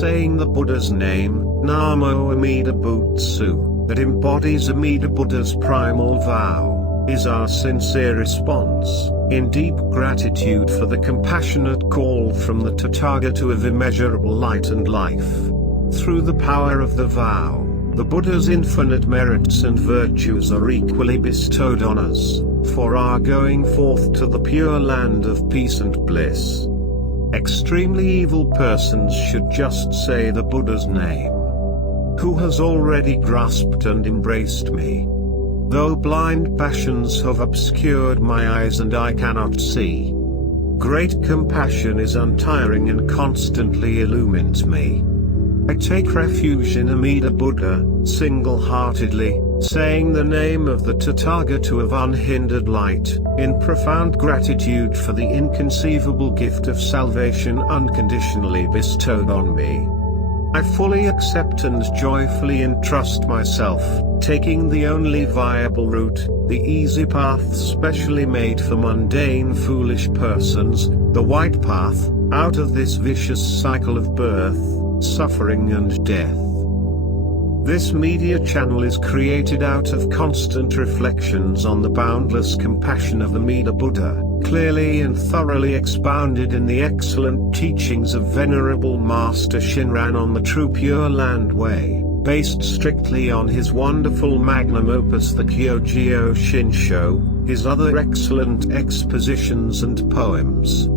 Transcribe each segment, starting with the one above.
saying the Buddha's name, Namo Amida Butsu, that embodies Amida Buddha's primal vow, is our sincere response, in deep gratitude for the compassionate call from the Tathagata of immeasurable light and life. Through the power of the vow, the Buddha's infinite merits and virtues are equally bestowed on us, for our going forth to the pure land of peace and bliss. Extremely evil persons should just say the Buddha's name. Who has already grasped and embraced me? Though blind passions have obscured my eyes and I cannot see, great compassion is untiring and constantly illumines me. I take refuge in Amida Buddha, single-heartedly, saying the name of the Tathagata of unhindered light, in profound gratitude for the inconceivable gift of salvation unconditionally bestowed on me. I fully accept and joyfully entrust myself, taking the only viable route, the easy path specially made for mundane foolish persons, the white path, out of this vicious cycle of birth, suffering and death. This media channel is created out of constant reflections on the boundless compassion of Amida Buddha, clearly and thoroughly expounded in the excellent teachings of Venerable Master Shinran on the True Pure Land Way, based strictly on his wonderful magnum opus the Jodo Shinshu, his other excellent expositions and poems.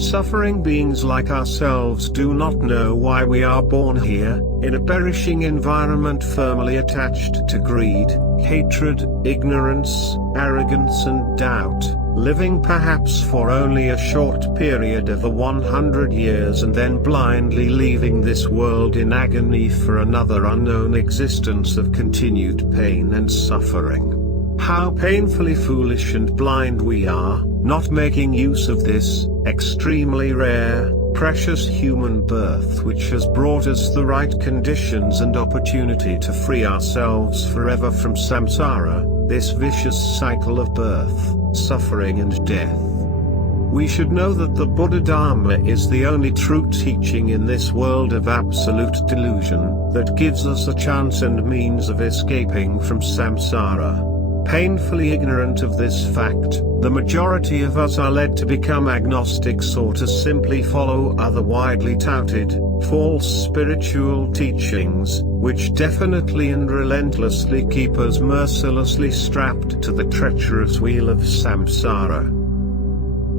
Suffering beings like ourselves do not know why we are born here, in a perishing environment firmly attached to greed, hatred, ignorance, arrogance and doubt, living perhaps for only a short period of 100 years and then blindly leaving this world in agony for another unknown existence of continued pain and suffering. How painfully foolish and blind we are, not making use of this, extremely rare, precious human birth which has brought us the right conditions and opportunity to free ourselves forever from samsara, this vicious cycle of birth, suffering and death. We should know that the Buddha Dharma is the only true teaching in this world of absolute delusion, that gives us a chance and means of escaping from samsara. Painfully ignorant of this fact, the majority of us are led to become agnostics or to simply follow other widely touted, false spiritual teachings, which definitely and relentlessly keep us mercilessly strapped to the treacherous wheel of samsara.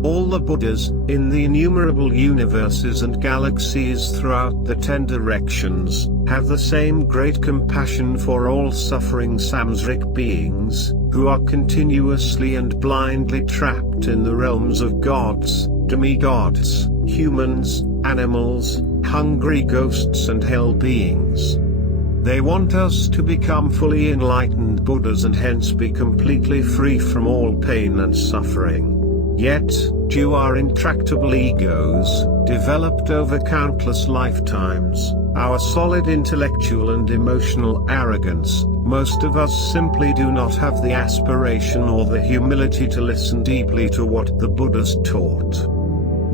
All the Buddhas, in the innumerable universes and galaxies throughout the 10 directions, have the same great compassion for all suffering samsaric beings, who are continuously and blindly trapped in the realms of gods, demigods, humans, animals, hungry ghosts and hell beings. They want us to become fully enlightened Buddhas and hence be completely free from all pain and suffering. Yet, due our intractable egos, developed over countless lifetimes, our solid intellectual and emotional arrogance, most of us simply do not have the aspiration or the humility to listen deeply to what the Buddhas taught.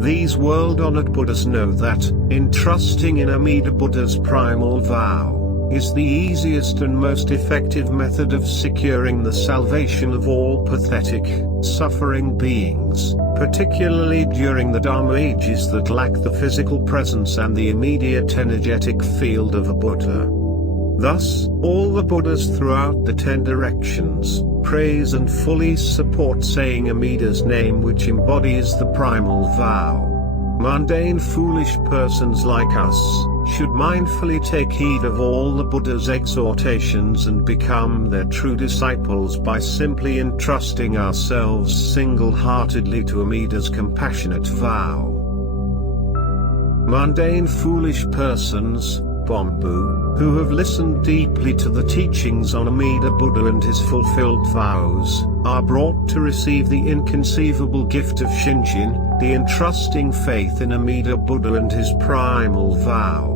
These world-honored Buddhas know that, entrusting in Amida Buddha's primal vow, is the easiest and most effective method of securing the salvation of all pathetic, suffering beings, particularly during the Dharma ages that lack the physical presence and the immediate energetic field of a Buddha. Thus, all the Buddhas throughout the 10 directions, praise and fully support saying Amida's name which embodies the primal vow. Mundane foolish persons like us, should mindfully take heed of all the Buddha's exhortations and become their true disciples by simply entrusting ourselves single-heartedly to Amida's compassionate vow. Mundane foolish persons, Bombu, who have listened deeply to the teachings on Amida Buddha and his fulfilled vows, are brought to receive the inconceivable gift of Shinjin, the entrusting faith in Amida Buddha and his primal vow.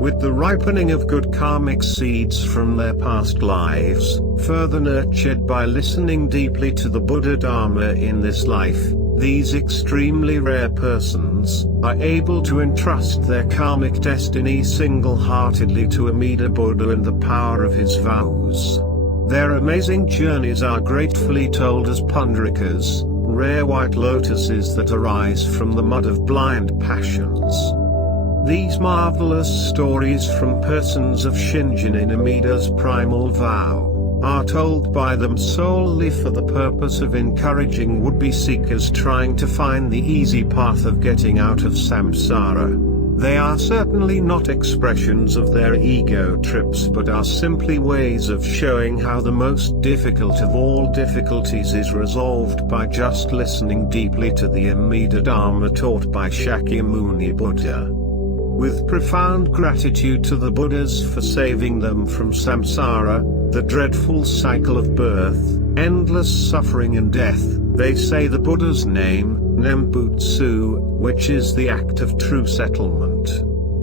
With the ripening of good karmic seeds from their past lives, further nurtured by listening deeply to the Buddha Dharma in this life, These extremely rare persons are able to entrust their karmic destiny single-heartedly to Amida Buddha and the power of his vows. Their amazing journeys are gratefully told as pundarikas, rare white lotuses that arise from the mud of blind passions. These marvelous stories from persons of Shinran in Amida's primal vow are told by them solely for the purpose of encouraging would-be seekers trying to find the easy path of getting out of samsara. They are certainly not expressions of their ego trips, but are simply ways of showing how the most difficult of all difficulties is resolved by just listening deeply to the Amida Dharma taught by Shakyamuni Buddha. With profound gratitude to the Buddhas for saving them from samsara, the dreadful cycle of birth, endless suffering and death, they say the Buddha's name, Nembutsu, which is the act of true settlement.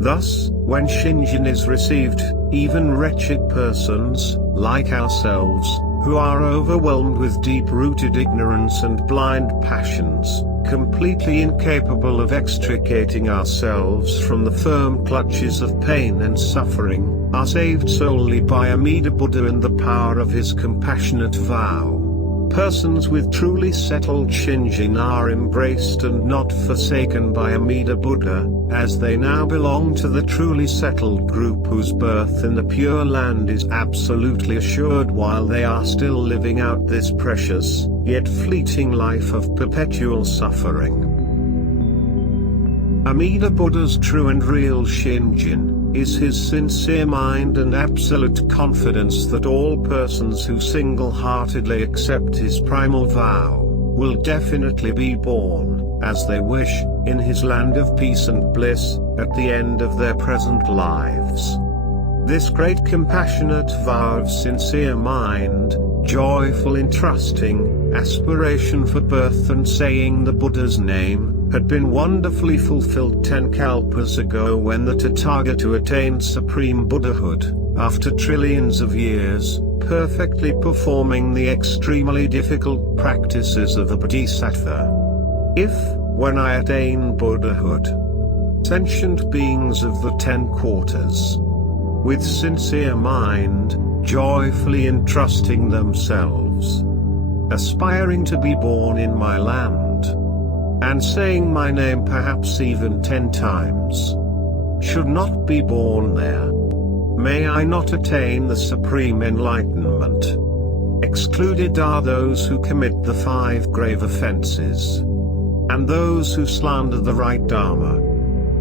Thus, when Shinran is received, even wretched persons, like ourselves, who are overwhelmed with deep-rooted ignorance and blind passions, completely incapable of extricating ourselves from the firm clutches of pain and suffering, are saved solely by Amida Buddha and the power of his compassionate vow. Persons with truly settled Shinran are embraced and not forsaken by Amida Buddha, as they now belong to the truly settled group whose birth in the Pure Land is absolutely assured while they are still living out this precious, yet fleeting life of perpetual suffering. Amida Buddha's true and real Shinran is his sincere mind and absolute confidence that all persons who single-heartedly accept his primal vow will definitely be born, as they wish, in his land of peace and bliss, at the end of their present lives. This great compassionate vow of sincere mind, joyful entrusting, aspiration for birth and saying the Buddha's name, had been wonderfully fulfilled 10 kalpas ago when the Tathagata attained supreme Buddhahood, after trillions of years, perfectly performing the extremely difficult practices of a bodhisattva. If, when I attain Buddhahood, sentient beings of the 10 quarters, with sincere mind, joyfully entrusting themselves, aspiring to be born in my land, and saying my name perhaps even 10 times, should not be born there, may I not attain the supreme enlightenment. Excluded are those who commit the 5 grave offenses, and those who slander the right Dharma.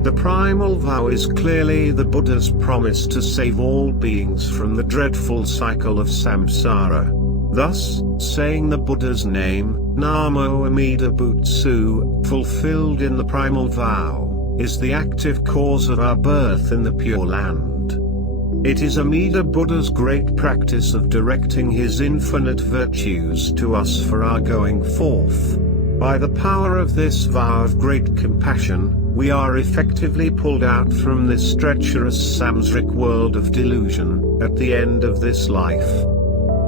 The primal vow is clearly the Buddha's promise to save all beings from the dreadful cycle of samsara. Thus, saying the Buddha's name, Namo Amida Butsu, fulfilled in the primal vow, is the active cause of our birth in the Pure Land. It is Amida Buddha's great practice of directing his infinite virtues to us for our going forth. By the power of this vow of great compassion, we are effectively pulled out from this treacherous samsaric world of delusion, at the end of this life.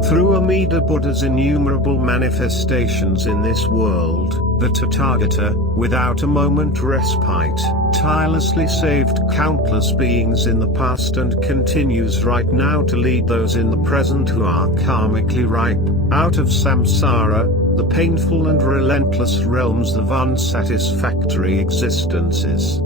Through Amida Buddha's innumerable manifestations in this world, the Tathagata, without a moment respite, tirelessly saved countless beings in the past and continues right now to lead those in the present who are karmically ripe, out of samsara, the painful and relentless realms of unsatisfactory existences.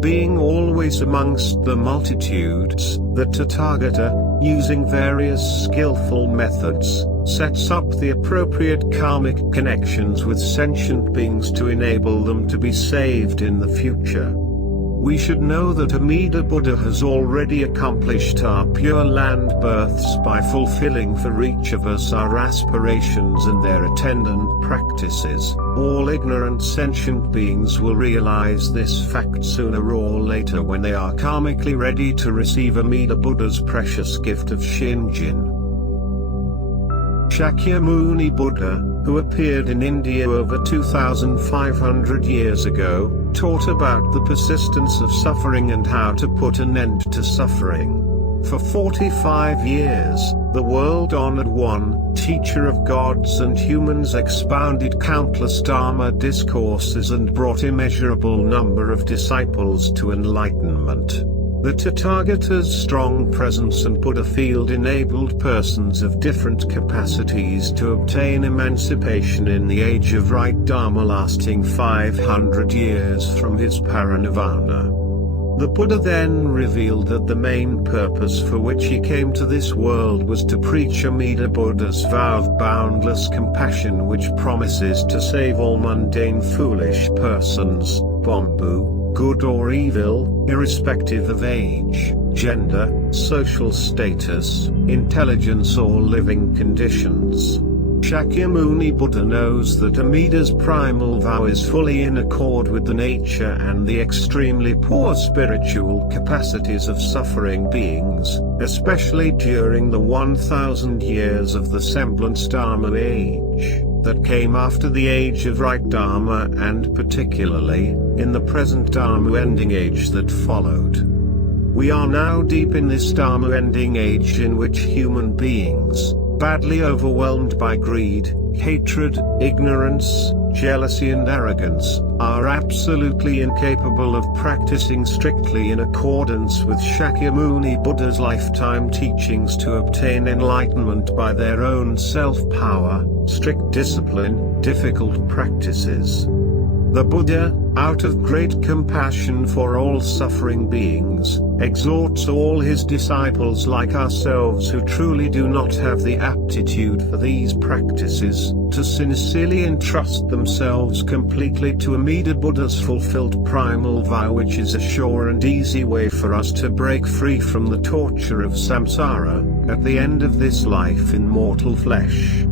Being always amongst the multitudes, the Tathagata, using various skillful methods, sets up the appropriate karmic connections with sentient beings to enable them to be saved in the future. We should know that Amida Buddha has already accomplished our Pure Land births by fulfilling for each of us our aspirations and their attendant practices. All ignorant sentient beings will realize this fact sooner or later when they are karmically ready to receive Amida Buddha's precious gift of Shinran. Shakyamuni Buddha, who appeared in India over 2,500 years ago, taught about the persistence of suffering and how to put an end to suffering. For 45 years, the world-honored one, teacher of gods and humans, expounded countless Dharma discourses and brought immeasurable number of disciples to enlightenment. The Tathagata's strong presence and Buddha field enabled persons of different capacities to obtain emancipation in the age of right Dharma, lasting 500 years from his parinirvana. The Buddha then revealed that the main purpose for which he came to this world was to preach Amida Buddha's vow of boundless compassion, which promises to save all mundane foolish persons, bambu, good or evil, irrespective of age, gender, social status, intelligence or living conditions. Shakyamuni Buddha knows that Amida's primal vow is fully in accord with the nature and the extremely poor spiritual capacities of suffering beings, especially during the 1000 years of the semblance Dharma age, that came after the age of right Dharma, and particularly, in the present Dharma ending age that followed. We are now deep in this Dharma ending age in which human beings, badly overwhelmed by greed, hatred, ignorance, jealousy and arrogance, are absolutely incapable of practicing strictly in accordance with Shakyamuni Buddha's lifetime teachings to obtain enlightenment by their own self-power, strict discipline, difficult practices. The Buddha, out of great compassion for all suffering beings, exhorts all his disciples like ourselves who truly do not have the aptitude for these practices, to sincerely entrust themselves completely to Amida Buddha's fulfilled primal vow, which is a sure and easy way for us to break free from the torture of samsara, at the end of this life in mortal flesh.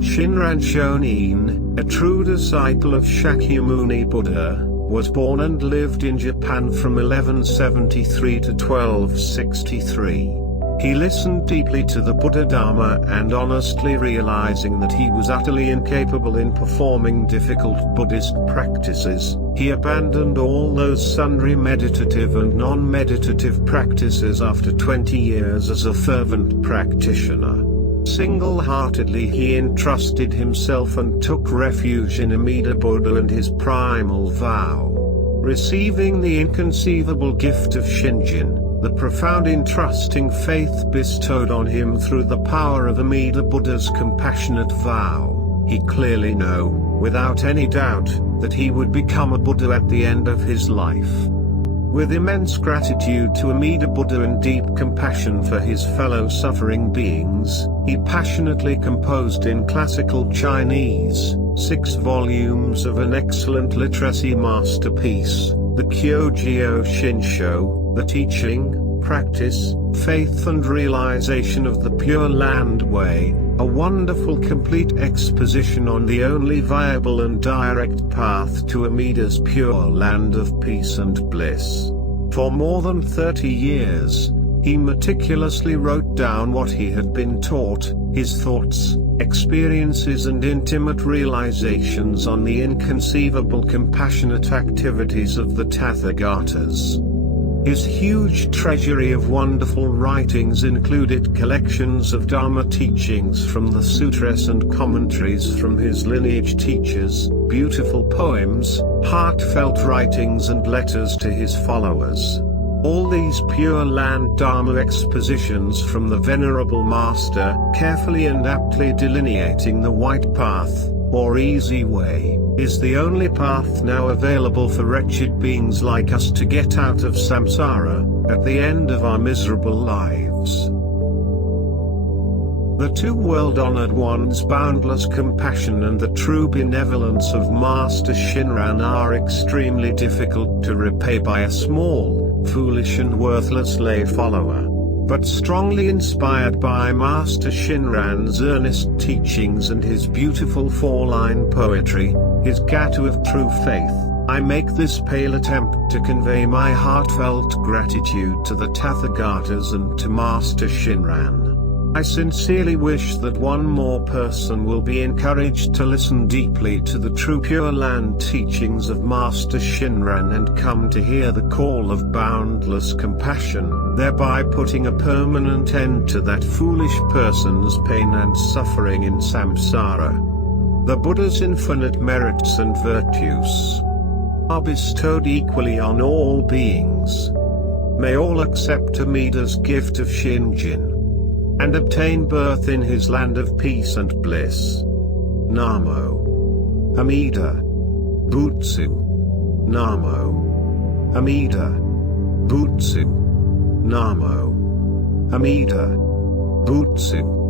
Shinran Shonin, a true disciple of Shakyamuni Buddha, was born and lived in Japan from 1173 to 1263. He listened deeply to the Buddha Dharma, and honestly realizing that he was utterly incapable in performing difficult Buddhist practices, he abandoned all those sundry meditative and non-meditative practices after 20 years as a fervent practitioner. Single-heartedly he entrusted himself and took refuge in Amida Buddha and his primal vow. Receiving the inconceivable gift of Shinjin, the profound entrusting faith bestowed on him through the power of Amida Buddha's compassionate vow, he clearly knew, without any doubt, that he would become a Buddha at the end of his life. With immense gratitude to Amida Buddha and deep compassion for his fellow suffering beings, he passionately composed in classical Chinese, 6 volumes of an excellent literacy masterpiece, the Jodo Shinshu, the teaching, practice, faith and realization of the Pure Land Way, a wonderful complete exposition on the only viable and direct path to Amida's pure land of peace and bliss. For more than 30 years, he meticulously wrote down what he had been taught, his thoughts, experiences and intimate realizations on the inconceivable compassionate activities of the Tathagatas. His huge treasury of wonderful writings included collections of Dharma teachings from the sutras and commentaries from his lineage teachers, beautiful poems, heartfelt writings and letters to his followers. All these Pure Land Dharma expositions from the Venerable Master, carefully and aptly delineating the white path, or easy way, is the only path now available for wretched beings like us to get out of samsara, at the end of our miserable lives. The two world-honored ones, boundless compassion and the true benevolence of Master Shinran, are extremely difficult to repay by a small, foolish and worthless lay follower. But strongly inspired by Master Shinran's earnest teachings and his beautiful 4-line poetry, his Gattu of true faith, I make this pale attempt to convey my heartfelt gratitude to the Tathagatas and to Master Shinran. I sincerely wish that one more person will be encouraged to listen deeply to the true Pure Land teachings of Master Shinran and come to hear the call of boundless compassion, thereby putting a permanent end to that foolish person's pain and suffering in samsara. The Buddha's infinite merits and virtues are bestowed equally on all beings. May all accept Amida's gift of Shinjin and obtain birth in his land of peace and bliss. Namo Amida Butsu. Namo Amida Butsu. Namo Amida Butsu.